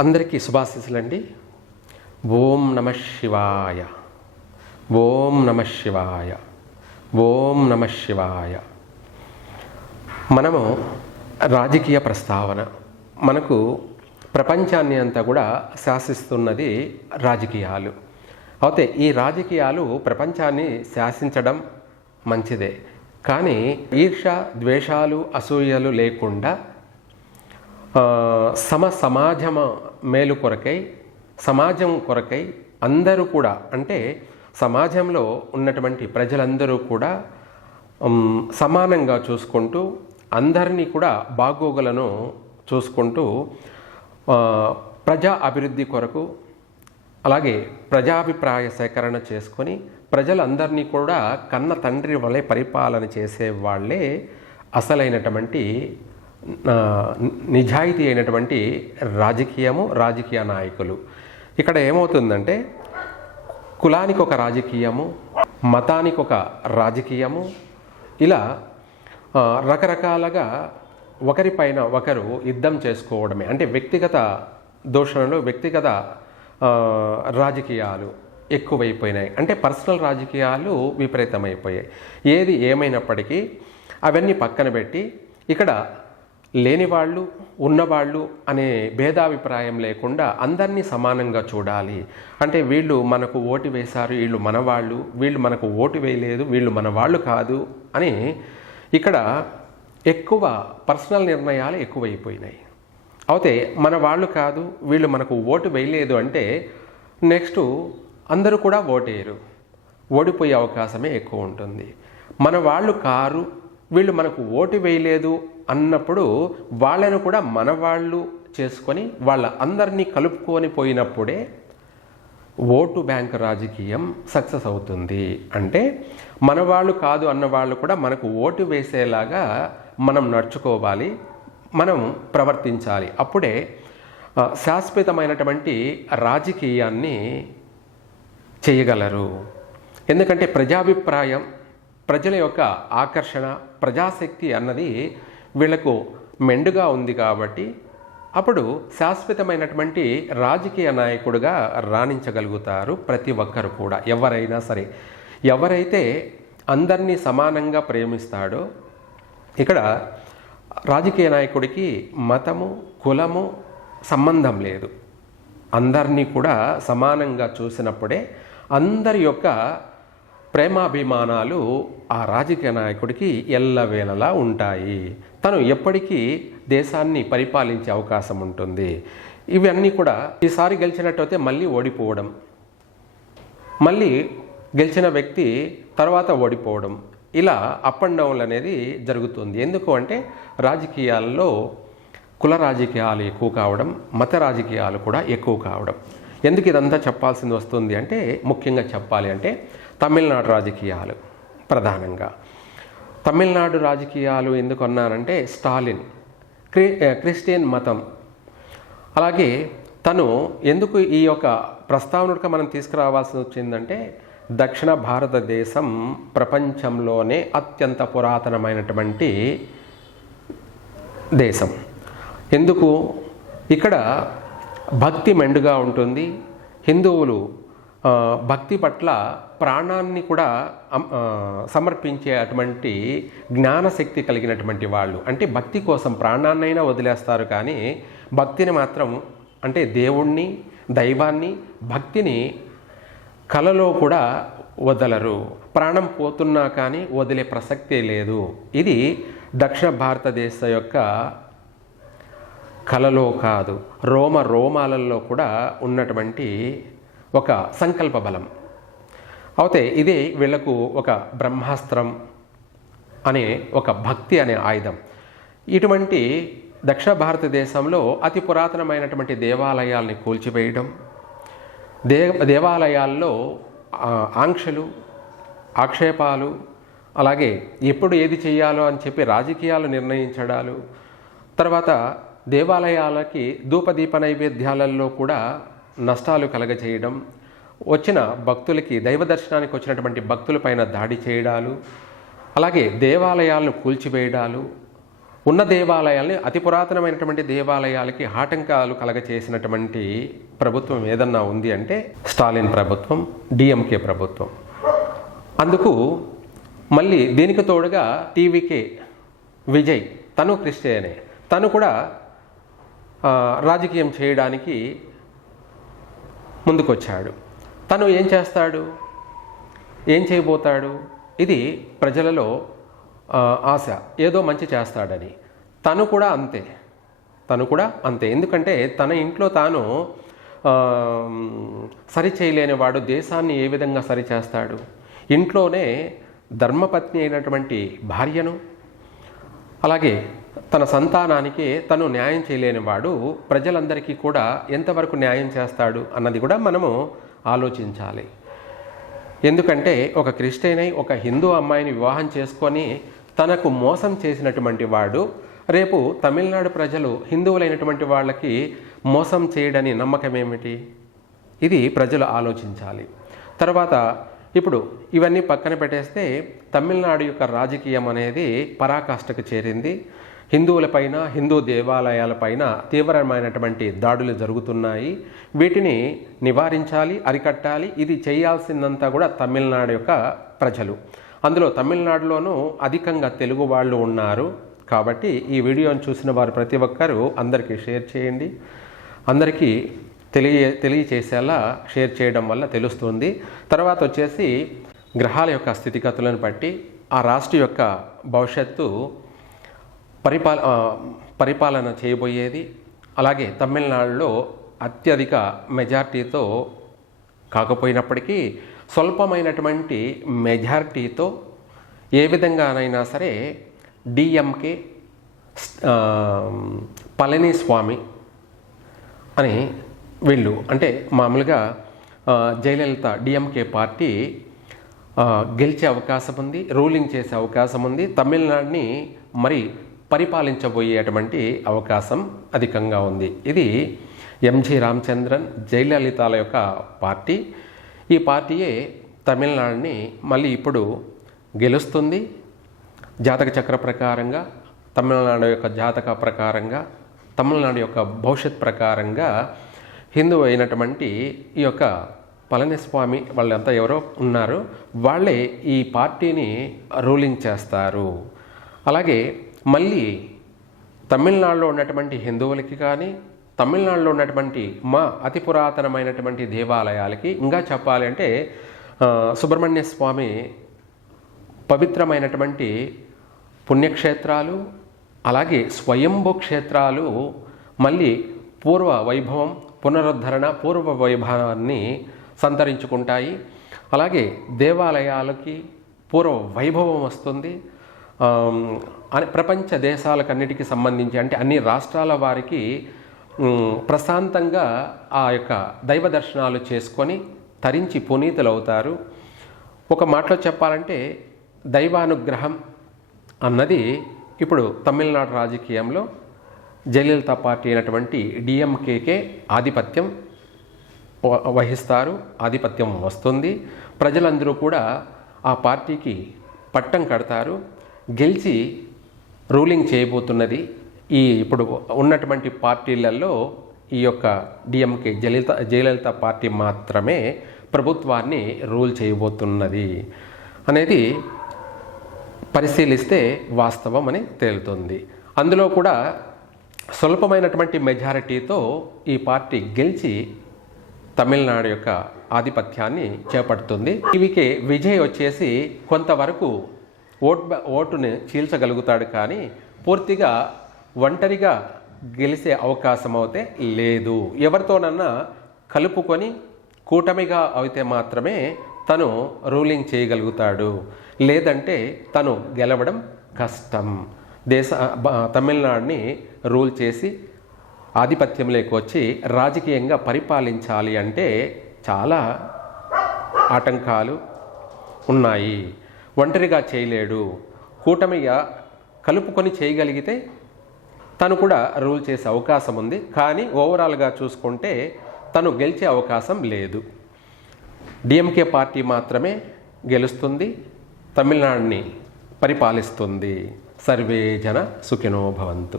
అందరికీ శుభాశీస్సులండి. ఓం నమ శివాయ, ఓం నమ శివాయ, ఓం నమ శివాయ. మనము రాజకీయ ప్రస్తావన, మనకు ప్రపంచాన్ని అంతా కూడా శాసిస్తున్నది రాజకీయాలు. అయితే ఈ రాజకీయాలు ప్రపంచాన్ని శాసించడం మంచిదే, కానీ ఈర్ష్య, ద్వేషాలు, అసూయలు లేకుండా సమాజం మేలు కొరకై, సమాజం కొరకై అందరూ కూడా, అంటే సమాజంలో ఉన్నటువంటి ప్రజలందరూ కూడా సమానంగా చూసుకుంటూ, అందరినీ కూడా బాగోగులను చూసుకుంటూ ప్రజా అభివృద్ధి కొరకు, అలాగే ప్రజాభిప్రాయ సేకరణ చేసుకొని ప్రజలందరినీ కూడా కన్న తండ్రి వలె పరిపాలన చేసే వాళ్ళే అసలైనటువంటి నిజాయితీ అయినటువంటి రాజకీయ నాయకులు. ఇక్కడ ఏమవుతుందంటే, కులానికి ఒక రాజకీయము, మతానికి ఒక రాజకీయము, ఇలా రకరకాలుగా ఒకరిపైన ఒకరు యుద్ధం చేసుకోవడమే. అంటే వ్యక్తిగత దూషణలు, వ్యక్తిగత రాజకీయాలు ఎక్కువైపోయినాయి. అంటే పర్సనల్ రాజకీయాలు విపరీతమైపోయాయి. ఏది ఏమైనప్పటికీ అవన్నీ పక్కన పెట్టి ఇక్కడ లేనివాళ్ళు, ఉన్నవాళ్ళు అనే భేదాభిప్రాయం లేకుండా అందరినీ సమానంగా చూడాలి. అంటే వీళ్ళు మనకు ఓటు వేశారు, వీళ్ళు మనవాళ్ళు, వీళ్ళు మనకు ఓటు వేయలేదు, వీళ్ళు మన వాళ్ళు కాదు అని ఇక్కడ ఎక్కువ పర్సనల్ నిర్ణయాలు ఎక్కువైపోయినాయి. అయితే మన వాళ్ళు కాదు, వీళ్ళు మనకు ఓటు వేయలేదు అంటే నెక్స్ట్ అందరూ కూడా ఓటేయరు, ఓడిపోయే అవకాశమే ఎక్కువ ఉంటుంది. మన వాళ్ళు కారు, వీళ్ళు మనకు ఓటు వేయలేదు అన్నప్పుడు వాళ్ళను కూడా మన వాళ్ళు చేసుకొని వాళ్ళ అందరినీ కలుపుకొని పోయినప్పుడే ఓటు బ్యాంక్ రాజకీయం సక్సెస్ అవుతుంది. అంటే మన వాళ్ళు కాదు అన్న వాళ్ళు కూడా మనకు ఓటు వేసేలాగా మనం నడుచుకోవాలి, మనం ప్రవర్తించాలి. అప్పుడే శాశ్వతమైనటువంటి రాజకీయాన్ని చేయగలరు. ఎందుకంటే ప్రజాభిప్రాయం, ప్రజల యొక్క ఆకర్షణ, ప్రజాశక్తి అన్నది వీళ్లకు మెండుగా ఉంది కాబట్టి అప్పుడు శాశ్వతమైనటువంటి రాజకీయ నాయకుడిగా రాణించగలుగుతారు ప్రతి ఒక్కరు కూడా. ఎవరైనా సరే, ఎవరైతే అందరినీ సమానంగా ప్రేమిస్తాడో, ఇక్కడ రాజకీయ నాయకుడికి మతము, కులము సంబంధం లేదు. అందరినీ కూడా సమానంగా చూసినప్పుడే అందరి యొక్క ప్రేమాభిమానాలు ఆ రాజకీయ నాయకుడికి ఎల్లవేళలా ఉంటాయి. తను ఎప్పటికీ దేశాన్ని పరిపాలించే అవకాశం ఉంటుంది. ఇవన్నీ కూడా ఈసారి గెలిచినట్టయితే మళ్ళీ ఓడిపోవడం, మళ్ళీ గెలిచిన వ్యక్తి తర్వాత ఓడిపోవడం, ఇలా అప్ అండ్ డౌన్లు అనేది జరుగుతుంది. ఎందుకు అంటే రాజకీయాల్లో కుల రాజకీయాలు ఎక్కువ కావడం, మత రాజకీయాలు కూడా ఎక్కువ కావడం. ఎందుకు ఇదంతా చెప్పాల్సింది వస్తుంది అంటే, ముఖ్యంగా చెప్పాలి అంటే తమిళనాడు రాజకీయాలు ప్రధానంగా. తమిళనాడు రాజకీయాలు ఎందుకు అన్నానంటే, స్టాలిన్ క్రిస్టియన్ మతం, అలాగే తను ఎందుకు ఈ యొక్క ప్రస్తావనకు మనం తీసుకురావాల్సి వచ్చిందంటే, దక్షిణ భారతదేశం ప్రపంచంలోనే అత్యంత పురాతనమైనటువంటి దేశం. ఎందుకు? ఇక్కడ భక్తి మెండుగా ఉంటుంది. హిందువులు భక్తి పట్ల ప్రాణాన్ని కూడా సమర్పించే అటువంటి జ్ఞానశక్తి కలిగినటువంటి వాళ్ళు. అంటే భక్తి కోసం ప్రాణాన్నైనా వదిలేస్తారు, కానీ భక్తిని మాత్రం, అంటే దేవుణ్ణి, దైవాన్ని, భక్తిని కలలో కూడా వదలరు. ప్రాణం పోతున్నా కానీ వదిలే ప్రసక్తే లేదు. ఇది దక్షిణ భారతదేశ యొక్క కలలో కాదు, రోమాలలో కూడా ఉన్నటువంటి ఒక సంకల్ప బలం. అయితే ఇదే వీళ్లకు ఒక బ్రహ్మాస్త్రం అనే ఒక భక్తి అనే ఆయుధం. ఇటువంటి దక్షిణ భారతదేశంలో అతి పురాతనమైనటువంటి దేవాలయాల్ని కూల్చివేయడం, దేవాలయాల్లో ఆంక్షలు, ఆక్షేపాలు, అలాగే ఎప్పుడు ఏది చేయాలో అని చెప్పి రాజకీయాలు నిర్ణయించడాలు, తర్వాత దేవాలయాలకి ధూపదీప నైవేద్యాలలో కూడా నష్టాలు కలగచేయడం, వచ్చిన భక్తులకి, దైవ దర్శనానికి వచ్చినటువంటి భక్తులపైన దాడి చేయడాలు, అలాగే దేవాలయాలను కూల్చివేయడాలు, ఉన్న దేవాలయాల్ని, అతి పురాతనమైనటువంటి దేవాలయాలకి ఆటంకాలు కలగచేసినటువంటి ప్రభుత్వం ఏదన్నా ఉంది అంటే స్టాలిన్ ప్రభుత్వం, డిఎంకే ప్రభుత్వం. అందుకు మళ్ళీ దీనికి తోడుగా టీవీకే విజయ్, తను క్రిస్టియనే, తను కూడా రాజకీయం చేయడానికి ముందుకొచ్చాడు. తను ఏం చేస్తాడు, ఏం చేయబోతాడు? ఇది ప్రజలలో ఆశ, ఏదో మంచి చేస్తాడని. తను కూడా అంతే. ఎందుకంటే తన ఇంట్లో తాను సరి చేయలేని వాడు దేశాన్ని ఏ విధంగా సరిచేస్తాడు? ఇంట్లోనే ధర్మపత్ని అయినటువంటి భార్యను, అలాగే తన సంతానానికి తను న్యాయం చేయలేని వాడు ప్రజలందరికీ కూడా ఎంతవరకు న్యాయం చేస్తాడు అన్నది కూడా మనము ఆలోచించాలి. ఎందుకంటే ఒక క్రిస్టియన్ ఒక హిందూ అమ్మాయిని వివాహం చేసుకొని తనకు మోసం చేసినటువంటి వాడు రేపు తమిళనాడు ప్రజలు హిందువులైనటువంటి వాళ్ళకి మోసం చేయడని నమ్మకం ఏమిటి? ఇది ప్రజలు ఆలోచించాలి. తర్వాత ఇప్పుడు ఇవన్నీ పక్కన పెట్టేస్తే తమిళనాడు యొక్క రాజకీయం అనేది పరాకాష్ఠకు చేరింది. హిందువులపైన, హిందూ దేవాలయాలపైన తీవ్రమైనటువంటి దాడులు జరుగుతున్నాయి. వీటిని నివారించాలి, అరికట్టాలి. ఇది చేయాల్సిందంతా కూడా తమిళనాడు యొక్క ప్రజలు. అందులో తమిళనాడులోనూ అధికంగా తెలుగు వాళ్ళు ఉన్నారు. కాబట్టి ఈ వీడియోని చూసిన వారు ప్రతి ఒక్కరూ అందరికీ షేర్ చేయండి. అందరికీ తెలియచేసేలా షేర్ చేయడం వల్ల తెలుస్తుంది. తర్వాత వచ్చేసి గ్రహాల యొక్క స్థితిగతులను బట్టి ఆ రాష్ట్ర యొక్క భవిష్యత్తు పరిపాలన చేయబోయేది. అలాగే తమిళనాడులో అత్యధిక మెజార్టీతో కాకపోయినప్పటికీ స్వల్పమైనటువంటి మెజారిటీతో ఏ విధంగానైనా సరే డిఎంకే పళనిస్వామి అని వీళ్ళు, అంటే మామూలుగా జయలలిత డిఎంకే పార్టీ గెలిచే అవకాశం ఉంది, రూలింగ్ చేసే అవకాశం ఉంది. తమిళనాడుని మరి పరిపాలించబోయేటువంటి అవకాశం అధికంగా ఉంది. ఇది ఎంజి రామచంద్రన్, జయలలితాల యొక్క పార్టీ. ఈ పార్టీయే తమిళనాడుని మళ్ళీ ఇప్పుడు గెలుస్తుంది. జాతక చక్ర ప్రకారంగా, తమిళనాడు యొక్క జాతక ప్రకారంగా, తమిళనాడు యొక్క భవిష్యత్ ప్రకారంగా హిందూ అయినటువంటి ఈ యొక్క పళనిస్వామి వాళ్ళంతా ఎవరో ఉన్నారు, వాళ్ళే ఈ పార్టీని రూలింగ్ చేస్తారు. అలాగే మళ్ళీ తమిళనాడులో ఉన్నటువంటి హిందువులకి కానీ, తమిళనాడులో ఉన్నటువంటి అతి పురాతనమైనటువంటి దేవాలయాలకి, ఇంకా చెప్పాలి అంటే సుబ్రహ్మణ్య స్వామి పవిత్రమైనటువంటి పుణ్యక్షేత్రాలు, అలాగే స్వయంభూ క్షేత్రాలు మళ్ళీ పూర్వ వైభవం, పునరుద్ధరణ, పూర్వ వైభవాన్ని సంతరించుకుంటాయి. అలాగే దేవాలయాలకి పూర్వ వైభవం వస్తుంది. ప్రపంచ దేశాలకన్నిటికీ సంబంధించి, అంటే అన్ని రాష్ట్రాల వారికి ప్రశాంతంగా ఆ యొక్క దైవ దర్శనాలు చేసుకొని తరించి పునీతులవుతారు. ఒక మాటలో చెప్పాలంటే దైవానుగ్రహం అన్నది ఇప్పుడు తమిళనాడు రాజకీయంలో జయలలిత పార్టీ అయినటువంటి డిఎంకేకే ఆధిపత్యం వహిస్తారు, ఆధిపత్యం వస్తుంది. ప్రజలందరూ కూడా ఆ పార్టీకి పట్టం కడతారు. గెలిచి రూలింగ్ చేయబోతున్నది ఈ ఇప్పుడు ఉన్నటువంటి పార్టీలలో ఈ యొక్క డిఎంకే జయలలిత పార్టీ మాత్రమే ప్రభుత్వాన్ని రూల్ చేయబోతున్నది అనేది పరిశీలిస్తే వాస్తవం అని తేలుతుంది. అందులో కూడా స్వల్పమైనటువంటి మెజారిటీతో ఈ పార్టీ గెలిచి తమిళనాడు యొక్క ఆధిపత్యాన్ని చేపడుతుంది. టీవీకే విజయ్ వచ్చేసి కొంతవరకు ఓటుని చీల్చగలుగుతాడు, కానీ పూర్తిగా ఒంటరిగా గెలిచే అవకాశం అయితే లేదు. ఎవరితోనన్నా కలుపుకొని కూటమిగా అయితే మాత్రమే తను రూలింగ్ చేయగలుగుతాడు, లేదంటే తను గెలవడం కష్టం. తమిళనాడుని రూల్ చేసి ఆధిపత్యంలోకి వచ్చి రాజకీయంగా పరిపాలించాలి అంటే చాలా ఆటంకాలు ఉన్నాయి. ఒంటరిగా చేయలేడు, కూటమిగా కలుపుకొని చేయగలిగితే తను కూడా రూల్ చేసే అవకాశం ఉంది. కానీ ఓవరాల్గా చూసుకుంటే తను గెలిచే అవకాశం లేదు. డిఎంకే పార్టీ మాత్రమే గెలుస్తుంది, తమిళనాడుని పరిపాలిస్తుంది. సర్వే జన సుఖినో భవంతు.